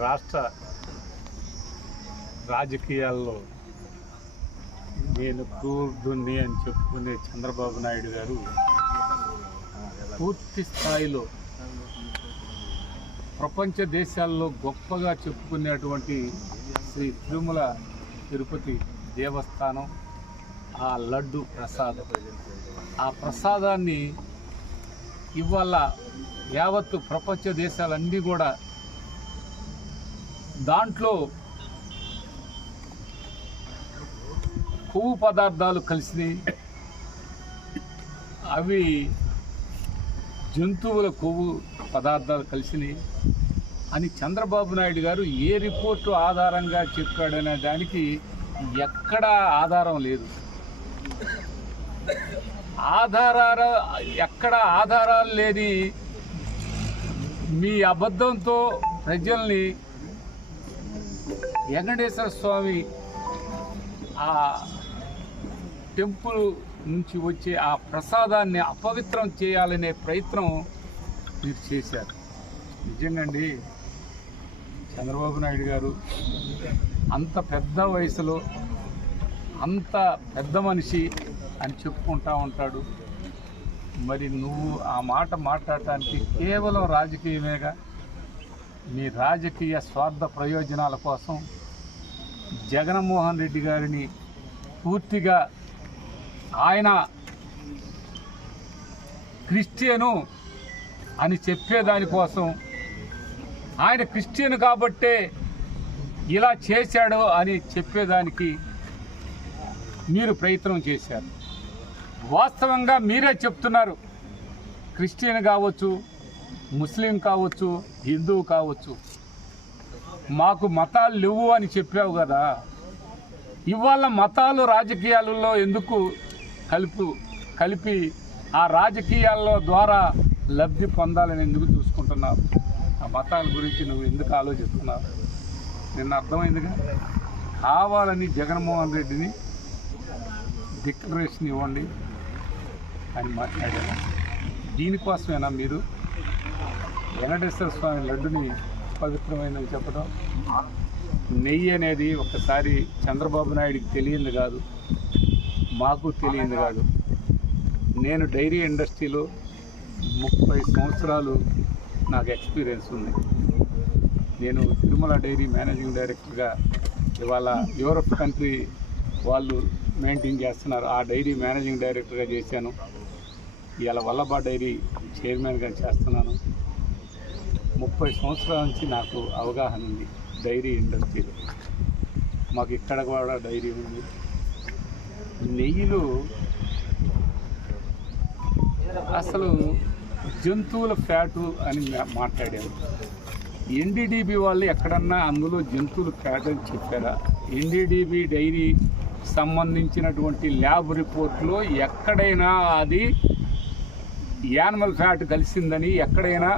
రాష్ట్ర రాజకీయాల్లో నేను కూర్దుని అని చెప్పుకునే చంద్రబాబు నాయుడు గారు పూర్తి స్థాయిలో ప్రపంచ దేశాల్లో గొప్పగా చెప్పుకునేటువంటి శ్రీ తిరుమల తిరుపతి దేవస్థానం ఆ లడ్డు ప్రసాదం. ఆ ప్రసాదాన్ని ఇవాళ యావత్తు ప్రపంచ దేశాలన్నీ కూడా దాంట్లో కొవ్వు పదార్థాలు కలిసినాయి అవి జంతువుల కొవ్వు పదార్థాలు కలిసినాయి అని చంద్రబాబు నాయుడు గారు ఏ రిపోర్టు ఆధారంగా చెప్పాడనే దానికి ఎక్కడా ఆధారం లేదు. ఆధారాలు ఎక్కడ ఆధారాలు లేని మీ అబద్ధంతో ప్రజల్ని వెంకటేశ్వర స్వామి ఆ టెంపుల్ నుంచి వచ్చే ఆ ప్రసాదాన్ని అపవిత్రం చేయాలనే ప్రయత్నం మీరు చేశారు. నిజంగండి చంద్రబాబు నాయుడు గారు అంత పెద్ద వయసులో అంత పెద్ద మనిషి అని చెప్పుకుంటా ఉంటాడు. మరి నువ్వు ఆ మాట మాట్లాడటానికి కేవలం రాజకీయమేగా? మీ రాజకీయ స్వార్థ ప్రయోజనాల కోసం జగన్మోహన్ రెడ్డి గారిని పూర్తిగా ఆయన క్రిస్టియను అని చెప్పేదానికోసం ఆయన క్రిస్టియన్ కాబట్టే ఇలా చేశాడు అని చెప్పేదానికి మీరు ప్రయత్నం చేశారు. వాస్తవంగా మీరే చెప్తున్నారు. క్రిస్టియన్ కావచ్చు ముస్లిం కావచ్చు హిందువు కావచ్చు. మాకు మతాలు లేవు అని చెప్పావు కదా. ఇవాళ మతాలు రాజకీయాలలో ఎందుకు కలుపు కలిపి ఆ రాజకీయాల్లో ద్వారా లబ్ధి పొందాలని ఎందుకు చూసుకుంటున్నావు ఆ మతాల గురించి నువ్వు ఎందుకు ఆలోచిస్తున్నావు? నిన్న అర్థమైందిగా? కావాలని జగన్మోహన్ రెడ్డిని డిక్లరేషన్ ఇవ్వండి అని మాట్లాడారు. దీనికోసమేనా మీరు? వెంకటేశ్వర స్వామి లడ్డుని పవిత్రమైనవి చెప్పడం నెయ్యి అనేది ఒకసారి చంద్రబాబు నాయుడికి తెలియంది కాదు మాకు తెలియంది కాదు. నేను డైరీ ఇండస్ట్రీలో ముప్పై సంవత్సరాలు నాకు ఎక్స్పీరియన్స్ ఉంది. నేను తిరుమల డైరీ మేనేజింగ్ డైరెక్టర్గా ఇవాళ యూరప్ కంట్రీ వాళ్ళు మెయింటైన్ చేస్తున్నారు. ఆ డైరీ మేనేజింగ్ డైరెక్టర్గా చేశాను. ఇవాళ వల్లభా డైరీ చైర్మన్గా చేస్తున్నాను. ముప్పై సంవత్సరాల నుంచి నాకు అవగాహన ఉంది. డైరీ ఇండస్ట్రీలో. మాకు ఇక్కడ కూడా డైరీ ఉంది. నెయ్యిలో అసలు జంతువుల ఫ్యాటు అని మాట్లాడారు. ఎన్డీడీబీ వాళ్ళు ఎక్కడన్నా అందులో జంతువుల ఫ్యాట్ అని చెప్పారా? ఎన్డీడీబీ డైరీ సంబంధించినటువంటి ల్యాబ్ రిపోర్ట్లో ఎక్కడైనా అది యానిమల్ ఫ్యాట్ కలిసిందని ఎక్కడైనా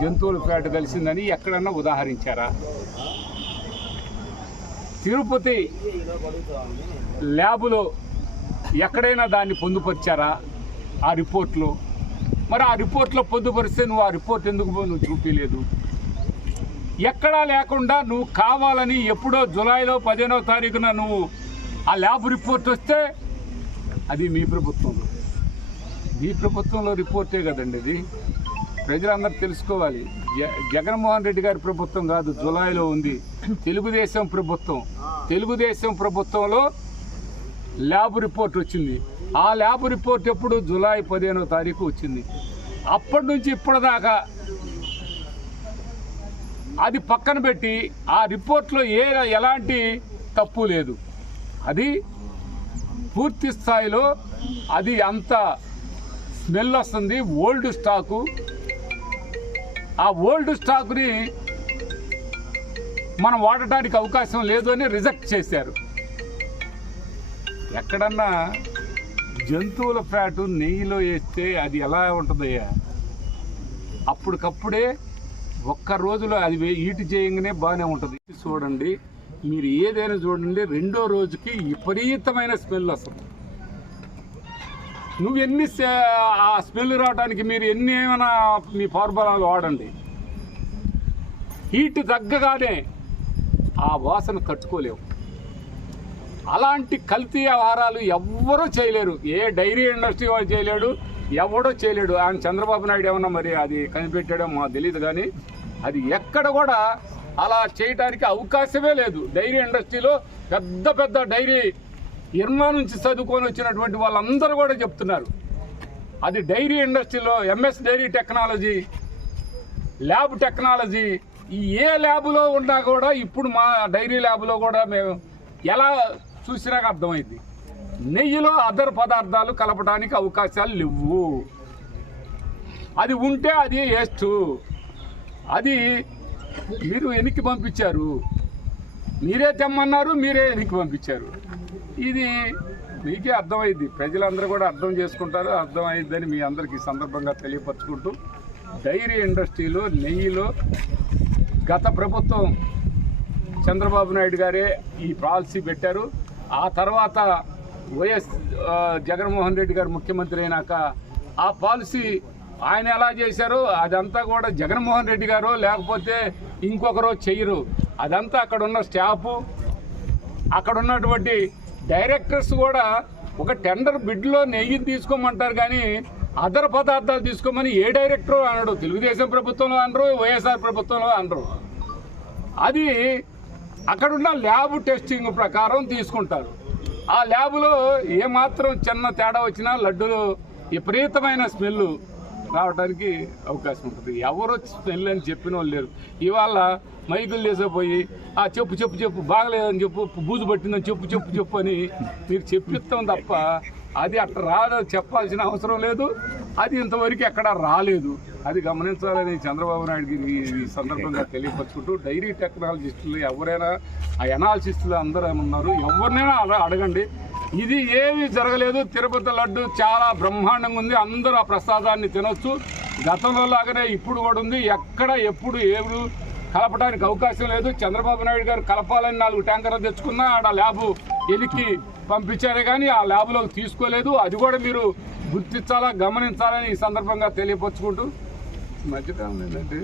జంతువుల ఫ్యాట్ కలిసిందని ఎక్కడన్నా ఉదాహరించారా? తిరుపతి ల్యాబులో ఎక్కడైనా దాన్ని పొందుపరిచారా ఆ రిపోర్ట్లో? మరి ఆ రిపోర్ట్లో పొందుపరిస్తే నువ్వు ఆ రిపోర్ట్ ఎందుకు నువ్వు చూపించలేదు ఎక్కడా లేకుండా నువ్వు కావాలని ఎప్పుడో జులైలో పదిహేనో తారీఖున నువ్వు ఆ ల్యాబ్ రిపోర్ట్ వస్తే అది మీ ప్రభుత్వంలో ఈ ప్రభుత్వంలో రిపోర్టే కదండి ఇది. ప్రజలందరూ తెలుసుకోవాలి. జ- జగన్మోహన్ రెడ్డి గారి ప్రభుత్వం కాదు జులైలో ఉంది. తెలుగుదేశం ప్రభుత్వం. తెలుగుదేశం ప్రభుత్వంలో ల్యాబ్ రిపోర్ట్ వచ్చింది. ఆ ల్యాబ్ రిపోర్ట్ ఎప్పుడు? జూలై పదిహేనో తారీఖు వచ్చింది. అప్పటి నుంచి ఇప్పటిదాకా అది పక్కన పెట్టి ఆ రిపోర్ట్లో ఏ ఎలాంటి తప్పు లేదు. అది పూర్తి స్థాయిలో అది అంత స్మెల్ వస్తుంది ఓల్డ్ స్టాకు. ఆ ఓల్డ్ స్టాక్ని మనం వాడటానికి అవకాశం లేదు అని రిజెక్ట్ చేశారు. ఎక్కడన్నా జంతువుల ఫ్యాటు నెయ్యిలో వేస్తే అది ఎలా ఉంటుందయ్యా? అప్పటికప్పుడే ఒక్క రోజులో అది వే- హీట్ చేయగానే బాగానే ఉంటుంది. చూడండి మీరు ఏదైనా చూడండి రెండో రోజుకి విపరీతమైన స్మెల్ వస్తుంది. నువ్వు ఎన్ని సే- ఆ స్మెల్ రావడానికి మీరు ఎన్ని ఏమైనా మీ ఫార్ములాలు వాడండి. హీట్ తగ్గగానే ఆ వాసన తట్టుకోలేవు. అలాంటి కల్తీ వ్యవహారాలు ఎవ్వరూ చేయలేరు. ఏ డైరీ ఇండస్ట్రీ వాళ్ళు చేయలేడు ఎవడో చేయలేడు. ఆయన చంద్రబాబు నాయుడు ఏమన్నా మరి అది కనిపెట్టడం మాకు తెలియదు కానీ అది ఎక్కడ కూడా అలా చేయడానికి అవకాశమే లేదు. డైరీ ఇండస్ట్రీలో పెద్ద పెద్ద డైరీ ఇర్మా నుంచి చదువుకొని వచ్చినటువంటి వాళ్ళందరూ కూడా చెప్తున్నారు. అది డైరీ ఇండస్ట్రీలో MS dairy technology lab technology ఈ ఏ ల్యాబ్లో ఉన్నా కూడా ఇప్పుడు మా డైరీ ల్యాబ్లో కూడా మేము ఎలా చూసినాక అర్థమైంది. నెయ్యిలో అదర్ పదార్థాలు కలపడానికి అవకాశాలు లేవు. అది ఉంటే అది వేస్ట్. అది మీరు వెనక్కి పంపించారు. మీరే తెమ్మన్నారు మీరే వెనక్కి పంపించారు. ఇది మీకే అర్థమైంది. ప్రజలందరూ కూడా అర్థం చేసుకుంటారు అర్థమైందని మీ అందరికీ ఈ సందర్భంగా తెలియపరచుకుంటూ డైరీ ఇండస్ట్రీలో నెయ్యిలో గత ప్రభుత్వం చంద్రబాబు నాయుడు గారే ఈ పాలసీ పెట్టారు. ఆ తర్వాత వైఎస్ జగన్మోహన్ రెడ్డి గారు ముఖ్యమంత్రి అయినాక ఆ పాలసీ ఆయన ఎలా చేశారో? అదంతా కూడా జగన్మోహన్ రెడ్డి గారు లేకపోతే ఇంకొకరు చెయ్యరు. అదంతా అక్కడ ఉన్న స్టాఫ్ అక్కడ ఉన్నటువంటి డైరెక్టర్స్ కూడా ఒక టెండర్ బిడ్లో నెయ్యి తీసుకోమంటారు కానీ అదర్ పదార్థాలు తీసుకోమని ఏ డైరెక్టర్ అనడు. తెలుగుదేశం ప్రభుత్వంలో అనరు వైఎస్ఆర్ ప్రభుత్వంలో అనరు. అది అక్కడున్న ల్యాబ్ టెస్టింగ్ ప్రకారం తీసుకుంటారు. ఆ ల్యాబ్లో ఏమాత్రం చిన్న తేడా వచ్చినా లడ్డూలు విపరీతమైన స్మెల్ రావడానికి అవకాశం ఉంటుంది. ఎవరు స్మెల్ అని చెప్పిన వాళ్ళు లేరు. ఇవాళ మైకులు చేసపోయి ఆ చెప్పు చెప్పు చెప్పు బాగలేదని చెప్పు బూజు పట్టిందని చెప్పు చెప్పు చెప్పు అని మీరు చెప్పిస్తాం తప్ప అది అట్లా రాదు చెప్పాల్సిన అవసరం లేదు. అది ఇంతవరకు ఎక్కడ రాలేదు. అది గమనించాలని చంద్రబాబు నాయుడుకి ఈ- ఈ సందర్భంగా తెలియపరచుకుంటూ డైరీ టెక్నాలజిస్టులు ఎవరైనా ఆ ఎనాలిసిస్టులు అందరూ ఉన్నారు ఎవరినైనా అడగండి. ఇది ఏమీ జరగలేదు. తిరుపతి లడ్డు చాలా బ్రహ్మాండంగా ఉంది. అందరూ ఆ ప్రసాదాన్ని తినొచ్చు. గతంలో లాగానే ఇప్పుడు కూడా ఉంది. ఎక్కడ ఎప్పుడు ఏడు కలపడానికి అవకాశం లేదు. చంద్రబాబు నాయుడు గారు కలపాలని నాలుగు ట్యాంకర్లు తెచ్చుకున్నా ఆడ ల్యాబ్ ఎలికి పంపించారే కానీ ఆ ల్యాబ్లోకి తీసుకోలేదు. అది కూడా మీరు గుర్తించాలా గమనించాలని ఈ సందర్భంగా తెలియపరుచుకుంటూ. మధ్యకాలం ఏంటంటే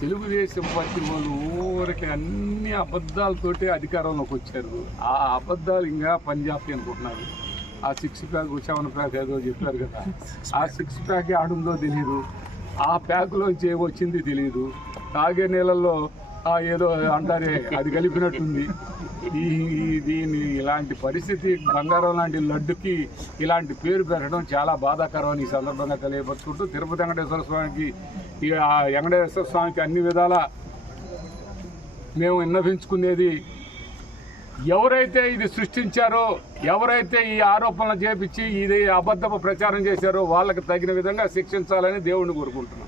తెలుగుదేశం పార్టీ వాళ్ళు ఊరికి అన్ని అబద్ధాలతోటే అధికారంలోకి వచ్చారు. ఆ అబద్ధాలు ఇంకా పంజాబ్ అనుకుంటున్నారు. ఆ సిక్స్ ప్యాక్ సెవెన్ ప్యాక్ ఏదో చెప్పారు కదా. ఆ సిక్స్ ప్యాక్ ఆడుందో తెలియదు ఆ ప్యాక్లోంచి ఏం వచ్చింది తెలియదు తాగే నీళ్ళల్లో ఏదో అంటారే అది కలిపినట్టుంది. ఈ దీని ఇలాంటి పరిస్థితి బంగారం లాంటి లడ్డుకి ఇలాంటి పేరు పెట్టడం చాలా బాధాకరం అని ఈ సందర్భంగా తెలియపరుచుకుంటూ తిరుపతి వెంకటేశ్వర స్వామికి ఈ ఆ వెంకటేశ్వర స్వామికి అన్ని విధాల మేము విన్నవించుకునేది ఎవరైతే ఇది సృష్టించారో ఎవరైతే ఈ ఆరోపణలు చేపించి ఇది అబద్ధపు ప్రచారం చేశారో వాళ్ళకి తగిన విధంగా శిక్షించాలని దేవుణ్ణి కోరుకుంటున్నాం.